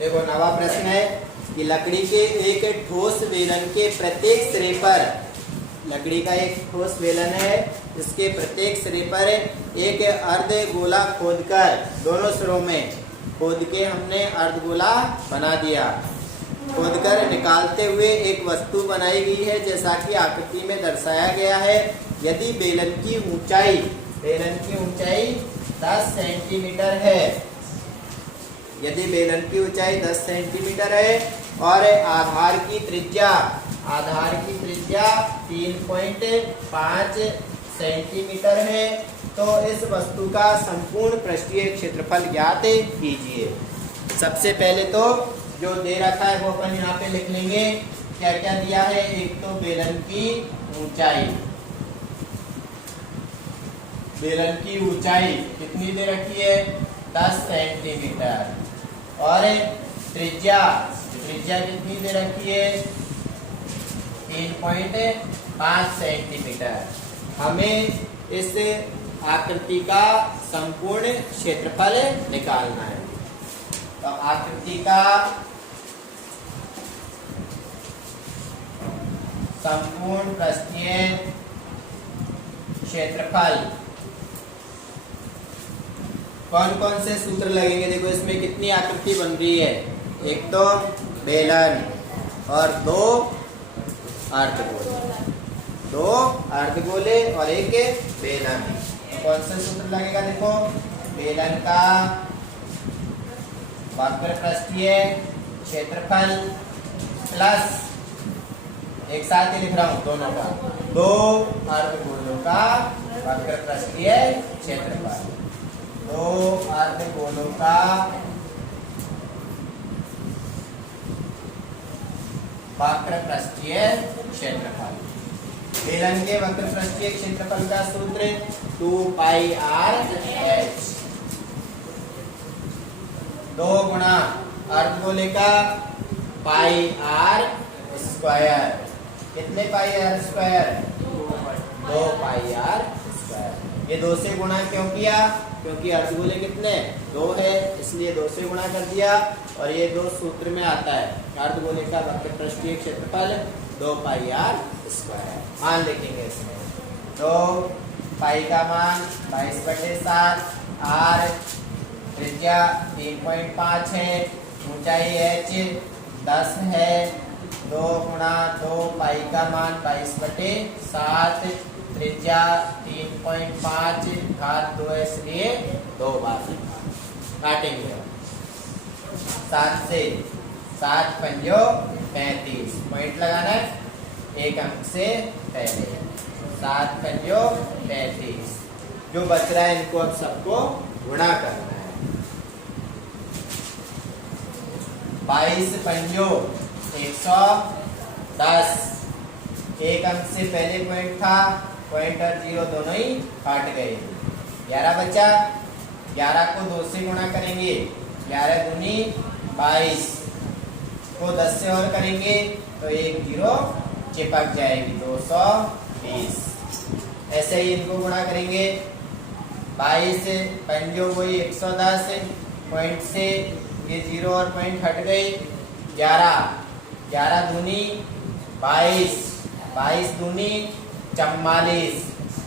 देखो नवा प्रश्न है कि लकड़ी के एक ठोस बेलन के प्रत्येक सिरे पर, लकड़ी का एक ठोस बेलन है, इसके प्रत्येक सिरे पर एक अर्ध गोला खोदकर, दोनों सिरों में खोद के हमने अर्ध गोला बना दिया। खोदकर निकालते हुए एक वस्तु बनाई गई है जैसा कि आकृति में दर्शाया गया है। यदि बेलन की ऊंचाई 10 सेंटीमीटर है, यदि बेलन की ऊंचाई 10 सेंटीमीटर है और आधार की त्रिज्या 3.5 सेंटीमीटर है, तो इस वस्तु का संपूर्ण पृष्ठीय क्षेत्रफल ज्ञात कीजिए। सबसे पहले तो जो दे रखा है वो अपन यहाँ पे लिख लेंगे। क्या क्या दिया है? एक तो बेलन की ऊंचाई, बेलन की ऊंचाई कितनी दे रखी है? 10 सेंटीमीटर। और त्रिज्या कितनी दे रखी है? 3.5 सेंटीमीटर। हमें इस आकृति का संपूर्ण क्षेत्रफल निकालना है। तो आकृति का संपूर्ण पृष्ठीय क्षेत्रफल कौन कौन से सूत्र लगेंगे? देखो इसमें कितनी आकृति बन रही है, एक तो बेलन और दो अर्धगोले और एक बेलन। तो कौन से सूत्र लगेगा? देखो बेलन का वक्र पृष्ठीय क्षेत्रफल प्लस, एक साथ ही लिख रहा हूं दोनों का, दो अर्धगोलों का वक्र पृष्ठीय क्षेत्रफल, दो अर्धगोलों का वक्र पृष्ठीय क्षेत्रफल। बेलन के वक्र पृष्ठीय क्षेत्रफल का सूत्र 2πr/h। 2 गुणा अर्धगोले का πr²। कितने πr²? 2πr²। ये 2 से गुणा क्यों किया? क्योंकि अर्धगोले कितने? 2 है, इसलिए 2 से गुणा कर दिया। और ये 2 सूत्र में आता है। अर्धगोले का वक्र पृष्ठीय क्षेत्रफल 2πr²। मान लिखेंगे इसमें। तो पाई का मान 22/7, r त्रिज्या 3.5 है, ऊंचाई h 10 है। 2 गुणा 2 पाई का मान 22/7, त्रिज्या 3.5, घात 2 है इसलिए 2 बार काटेंगे। 7 से 7 पंजो 35, पॉइंट लगाना है एक अंक से पहले। 7 पंजो 35, जो बच रहा है इनको अब सबको गुणा करना है। 22 पंजो 110, एक अंक से पहले पॉइंट था, पॉइंट और 0 दोनों ही काट गए। 11 बचा, 11 को 2 से गुणा करेंगे, 11 दूनी 22 को 10 से और करेंगे तो 1 0 चिपक जाएगी, 220। ऐसे ही इनको गुणा करेंगे। 22 पंजो वही 110, पॉइंट से ये 0 और पॉइंट हट गई। 11 दूनी 22, 22 दूनी 44।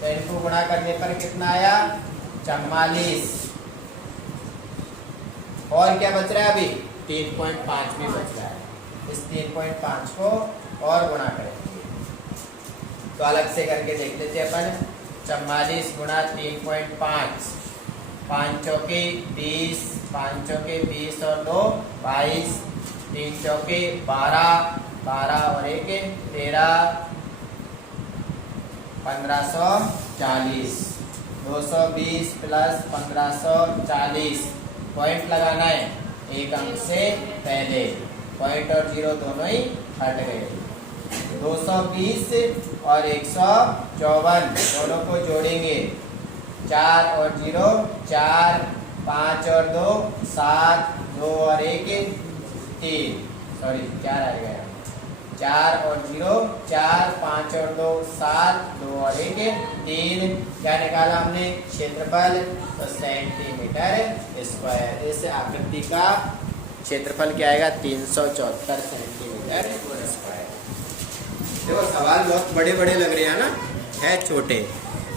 तो इनको गुणा करने पर कितना आया? 44। और क्या बच रहा है अभी? 3.5 भी बच रहा है। इस 3.5 को और गुणा करेंगे। तो अलग से करके देख लेते हैं अपन। 44 गुणा 3.5, 5 चौके 20, 5 चौके 20 और 2 22, 3 चौके 12, 12 और 1 13, 1540। 220 प्लस 1540, पॉइंट लगाना है एक अंक से पहले, पॉइंट और 0 दोनों ही हट गए। 220 और 154 दोनों को जोड़ेंगे, 4 और 0 4, 5 और 2 7, 2 और 1 3, सॉरी 4 आ गया। 4 और 0 4, 5 और 2 7, 2 और 1 3। क्या निकाला हमने? क्षेत्रफल, तो सेंटीमीटर स्क्वायर। इस आकृति का क्षेत्रफल क्या आएगा 374 सेंटीमीटर स्क्वायर। देखो सवाल बहुत बड़े बड़े लग रहे हैं ना, है छोटे।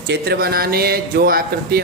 चित्र बनाने जो आकृति